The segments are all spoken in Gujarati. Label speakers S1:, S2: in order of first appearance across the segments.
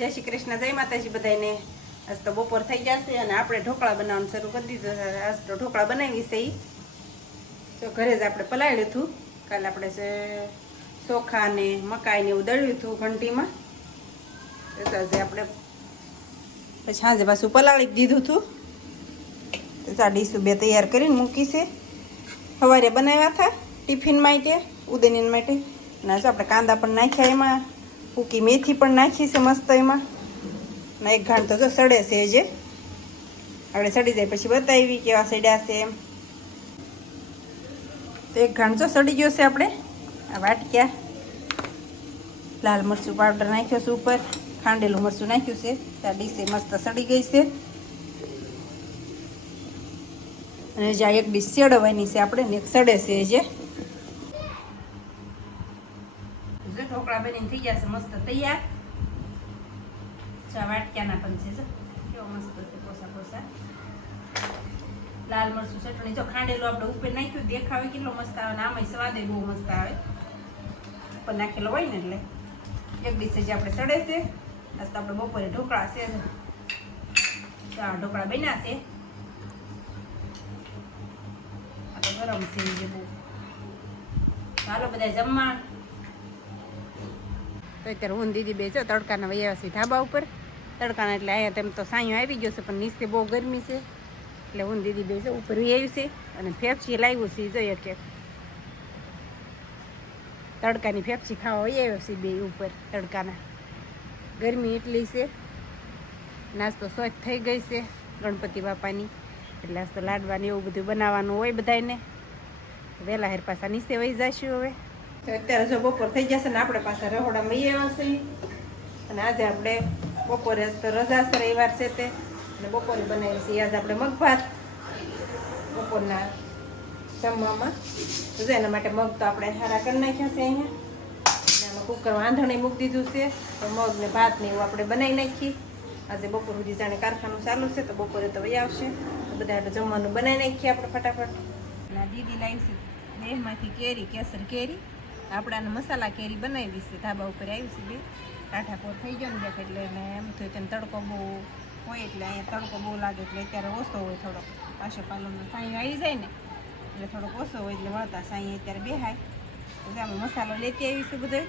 S1: જય શ્રી કૃષ્ણ, જય માતાજી બધાને આજ તો બપોર થઈ જશે અને આપણે ઢોકળા બનાવવાનું શરૂ કરી દીધું. આજ તો ઢોકળા બનાવી છે તો ઘરે જ આપણે પલાળ્યું હતું. કાલે આપણે ચોખા ને મકાઈ ને એવું દળ્યું હતું ઘંટીમાં. આજે આપણે પછી સાંજે પાછું પલાળી દીધું હતું. તો આ ડીશું બે તૈયાર કરીને મૂકી છે. સવારે બનાવ્યા હતા ટિફિન માટે ઉદયની માટે. અને આપણે કાંદા પણ નાખ્યા એમાં. સૂકી મેથી પણ નાખી છે મસ્ત એમાં. ના એક ઘાણ તો જો સડે છે જે આપણે સડી જાય પછી બતાવી કેવા સડ્યા છે એમ. તો એક ઘાણ જો સડી ગયો છે આપણે. આ વાટક્યા. લાલ મરચું પાવડર નાખ્યો છે ઉપર. ખાંડેલું મરચું નાખ્યું છે. ત્યાં ડીશે મસ્ત સડી ગઈ છે. અને જ્યાં એક ડીશ સેડવાની છે આપણે ને એક સડે છે જે જો ઢોકળા બનીને થઈ જશે મસ્ત તૈયાર. ચા વાટક્યાના પણ છે કેવો મસ્ત છે કોસા કોસા. લાલ મરચું ચટણી. જો ખાંડેલું આપણે ઉપર નાખ્યું, દેખાવે કેટલો મસ્ત આવે ને આમાંય સ્વાદે બહુ મસ્ત આવે. ઉપર નાખેલો હોય ને એટલે. એક દિવસે જે આપણે સડે છે. આજ તો આપણે બપોરે ઢોકળા છે ચાર ઢોકળા બન્યા છે. આ તો ગરમ છે જે બહુ. ચાલો બધા જમવા. તો અત્યારે હું દીદી બે છે, તડકાના વૈયા છે ધાબા ઉપર. તડકાના એટલે અહીંયા તેમ તો સાંયો આવી ગયો છે, પણ નીચે બહુ ગરમી છે. એટલે હું દીદી બે છે, ઉપર આવી છે અને ફેફસી લાવ્યું છે જોઈએ કે તડકાની ફેફસી ખાવા વહી આવ્યો છે બે ઉપર, તડકાના. ગરમી એટલી છે. નાસ્તો સ્વચ્છ થઈ ગઈ છે, ગણપતિ બાપાની. એટલે આજ તો લાડવાની એવું બધું બનાવવાનું હોય બધાને વહેલા હેર પાછા નીચે વહી જશું હવે. અત્યારે જો બપોર થઈ જશે ને આપણે પાછા રહોડામાં એ આવશે. અને આજે આપણે બપોરે તો રજા છે, રવિવાર છે તે. અને બપોરે બનાવી છીએ આજે આપણે મગભાત. બપોરના જમવામાં. તો એના માટે મગ તો આપણે સારા કરી નાખ્યા છે અહીંયા. અને આમાં કુકરમાં આંધણે મૂકી દીધું છે. તો મગ ને ભાત ને એવું આપણે બનાવી નાખીએ. આજે બપોર સુધી જાણે કારખાનું ચાલુ છે, તો બપોરે તો વહી આવશે. બધા આપણે જમવાનું બનાવી નાખીએ આપણે ફટાફટ. દીદી લાવી છે દેહમાંથી કેરી, કેસર કેરી. આપણે આને મસાલા કેરી બનાવી છે, ધાબા ઉપર આવી છે બે. ટાઢા પોર થઈ ગયો ને બે, એટલે એમ થયું તેને તડકો બહુ હોય એટલે અહીંયા તડકો બહુ લાગે એટલે અત્યારે ઓછો હોય થોડોક. પાછો પાલવનો સાંઈ આવી જાય ને, એટલે થોડોક ઓછો હોય એટલે વળતા સાંઈ અત્યારે બેહાય. એટલે અમે મસાલો લેતી આવીશું બધો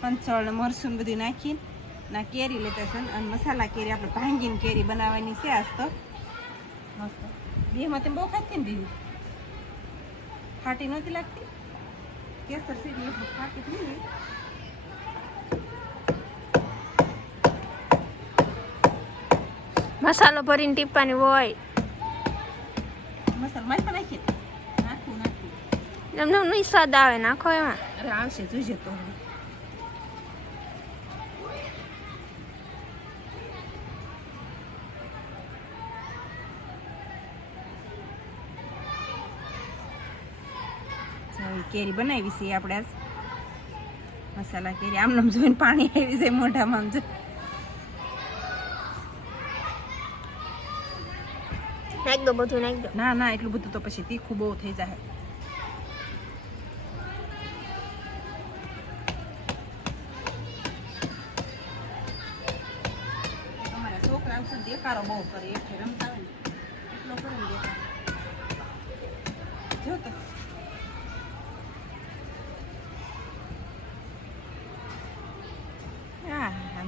S1: પંચળ મરસું બધું નાખીને, ના કેરી લેતા છે અને મસાલા કેરી આપણે ભાંગીને કેરી બનાવવાની છે આજ તો. મસ્ત. બેમાં તેમ બહુ ખાતી ને દીધી? ફાટી નહોતી લાગતી? કેસર સીધી એટલું જ નહીં
S2: મસાલો ભરીને ટીપવાની હોય
S1: મસાલો મારી પણ નાખીએ નાખવું નાખવું
S2: એમને નહીં સ્વાદ આવે નાખો એમાં
S1: અરે આવશે જોઈશે તો કેરી બનાવી છે આપણે આજ. મસાલા કેરી. આમ નામ જોઈને પાણી આવી જાય મોઢામાં આમ જો.
S2: નાખ દો બધું નાખ દો.
S1: ના ના એટલું બધું તો પછી તીખું બહુ થઈ જાય. છોકરા દેખાડો બહુ કરે એક રમતા હોય ને. એટલો કરે દેખાડો જો તો.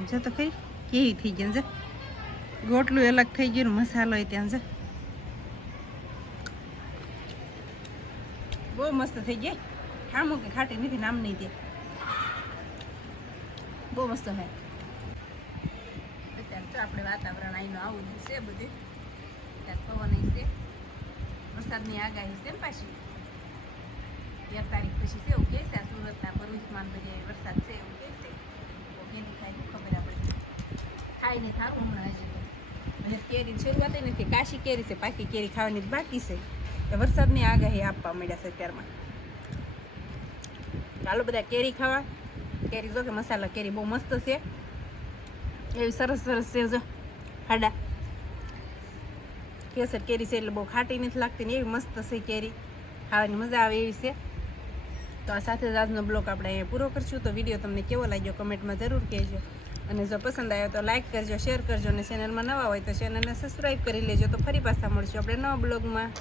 S1: આમ જો તો કઈ કેવી થઈ ગઈ છે? ગોટલું અલગ થઈ ગયું ને મસાલો ત્યાં છે. બહુ મસ્ત થઈ ગઈ ખામું કે ખાટી નથી, નામ નહીં દે બહુ મસ્ત હે અત્યારે તો આપણે વાતાવરણ આવીને આવું છે બધું. ત્યાં પવન છે. વરસાદની આગાહી છે પાછી. અગિયાર તારીખ પછી છે, એવું કહે છે. આ સુરતના ભરૂચમાં બધે વરસાદ છે, એવું કહે ખાઈ ને થારું હમણાં હજી. અને કેરી શરૂઆત નથી કાશી કેરી છે, પાકી કેરી ખાવાની બાકી છે. તો વરસાદની આગાહી આપવા મળ્યા છે અત્યારમાં. ચાલો બધા કેરી ખાવા. કેરી જો કે મસાલા કેરી બહુ મસ્ત છે. એવી સરસ સરસ છે જો, હાડા. કેસર કેરી છે એટલે બહુ ખાટી નથી લાગતી ને એવી મસ્ત છે કેરી. ખાવાની મજા આવે એવી છે. તો આ સાથે જ આજનો બ્લોગ આપણે અહીંયા પૂરો કરશું. તો વીડિયો તમને કેવો લાગ્યો કમેન્ટમાં જરૂર કહેજો. અને જો પસંદ આવ્યો તો લાઇક કરજો, શેર કરજો અને ચેનલમાં નવા હોય તો ચેનલને સબસ્ક્રાઈબ કરી લેજો. તો ફરી પાછા મળશું આપણે નવા બ્લોગમાં.